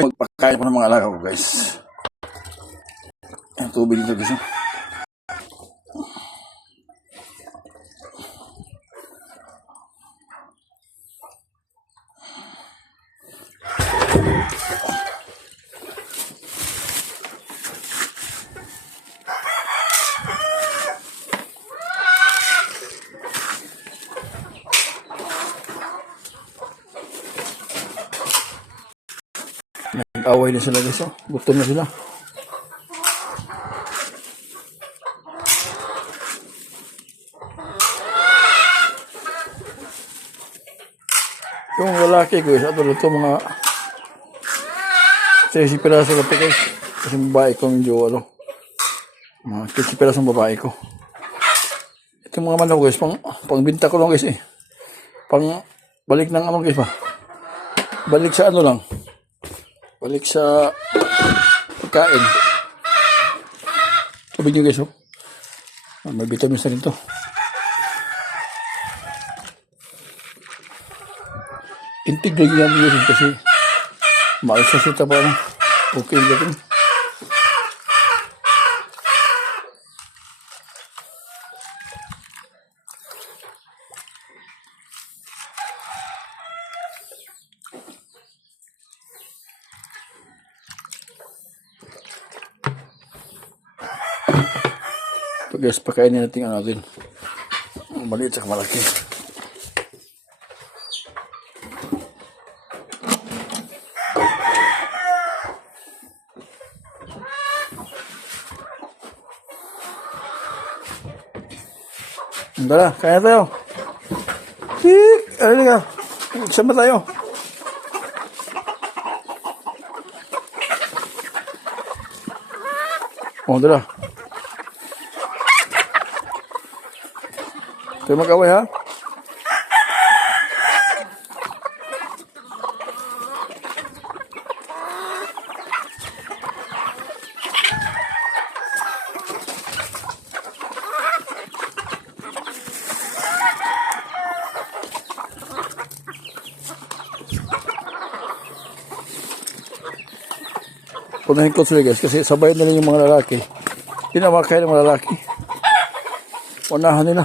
Magpakain ko ng mga alaga ko, guys. Ang tubig dito, guys. Nag-away na sila, guys. Gutom na sila. Yung lalaki, guys, at ito mga 30 piraso lang, guys. Kasi babae ko yung jowa, mga 30 piraso ng babae ko. Ito mga manok, guys, pang binta ko lang, guys, pang balik ng ano, guys, balik sa ano lang, balik sa pagkain. Sabi nyo, guys, may vitamins na rin to. Intig lagi yan, guys, kasi maayos na pa na. Okay lang. Ito, guys, pakainin natin ang natin. Maliit sa malaki. Tara, kaya tayo. Ano ka? Sama tayo. Tara. Tayo mag-away, ha? Punahin ko sila, guys, kasi sabay na rin yung mga lalaki. Hindi na makakain ng mga lalaki. Unahan nila.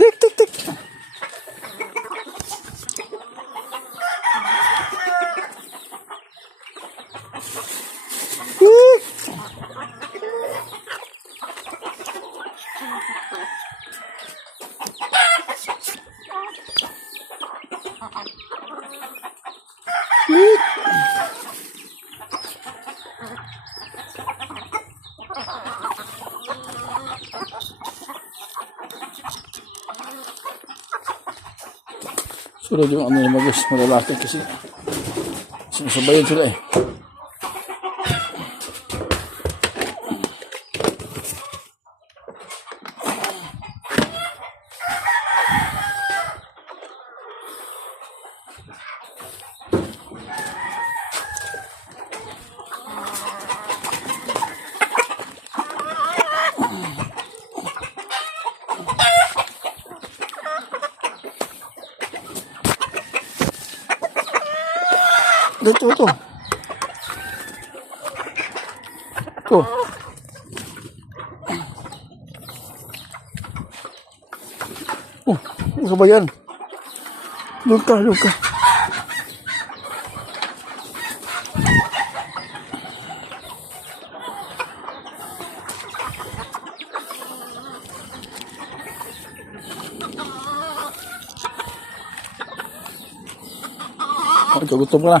Tik, tik, tik. Sunod yung ano yung mag-is, malalaki kasi sinasabayan sila Dito, ito. Ito. Ano ba yan? Luka. Gutom ka na.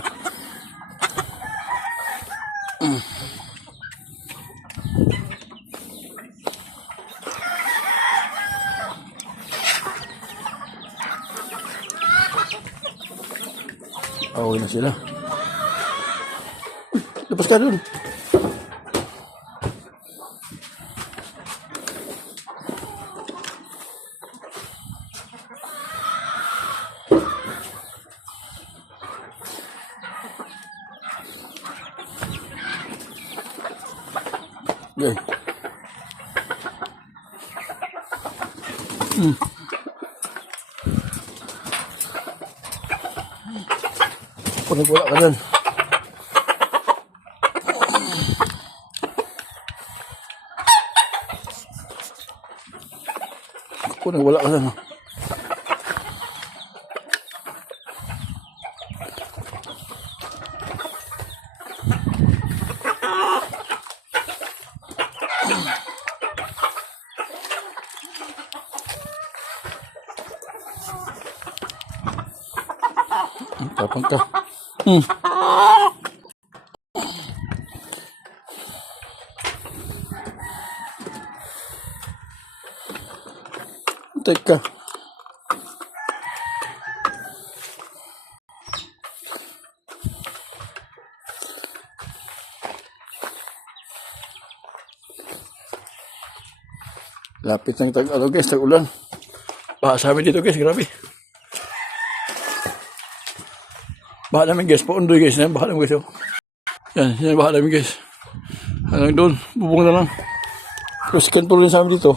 Away na sila. Lepas ka dun. Okay. Kung nagwala ka dyan. Kung nagwala ka dyan. Tapang ka. Teka. Lapit ng tag-ano guys, tag-ulan. Baha sa amin dito guys, grabe. Baha namin guys, paundoy guys. Yan, baha namin guys. Oh. Yan baha namin guys. Hanggang doon, bubong na lang. Cross control din sa amin dito.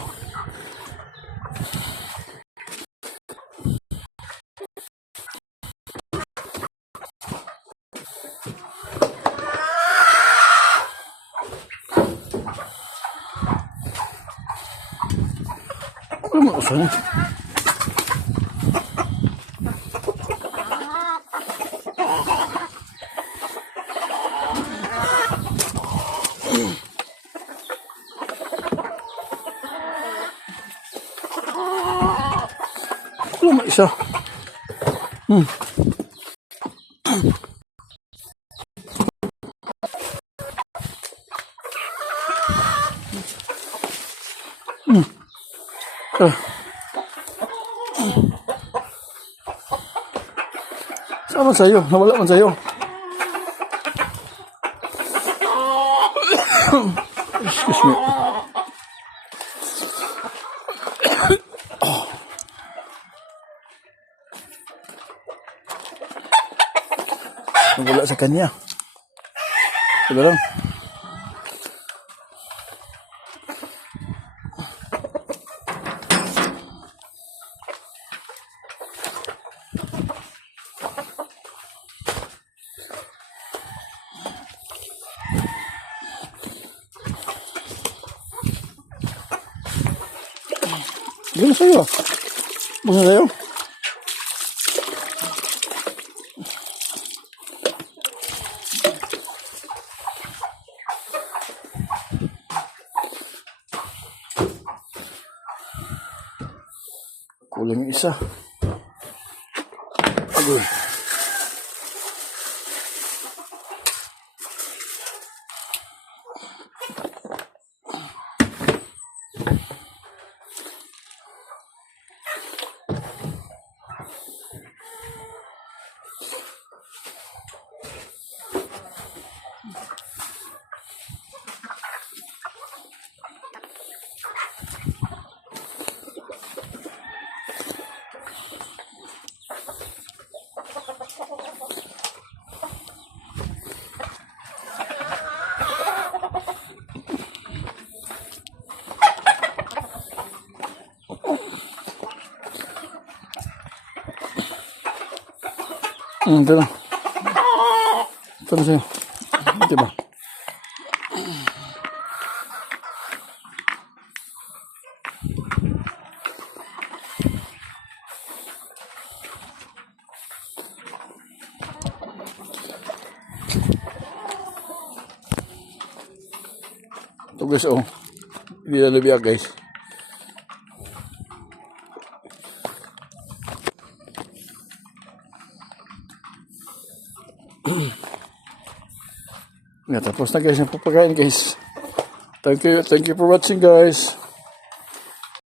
Ano mga usan? Ano mga isa? Saan man sa'yo? Nawala man sa'yo. Excuse me. Nawala sa kanya. Diba lang? Gano'n sa'yo? Gano'n sa'yo? Kulang yung isa. Agoy. Ito na. Ito na sa'yo. Diba? Ito guys, oh. Hindi na lubiyak guys. Tapos na guys yung papakain guys. Thank you for watching guys.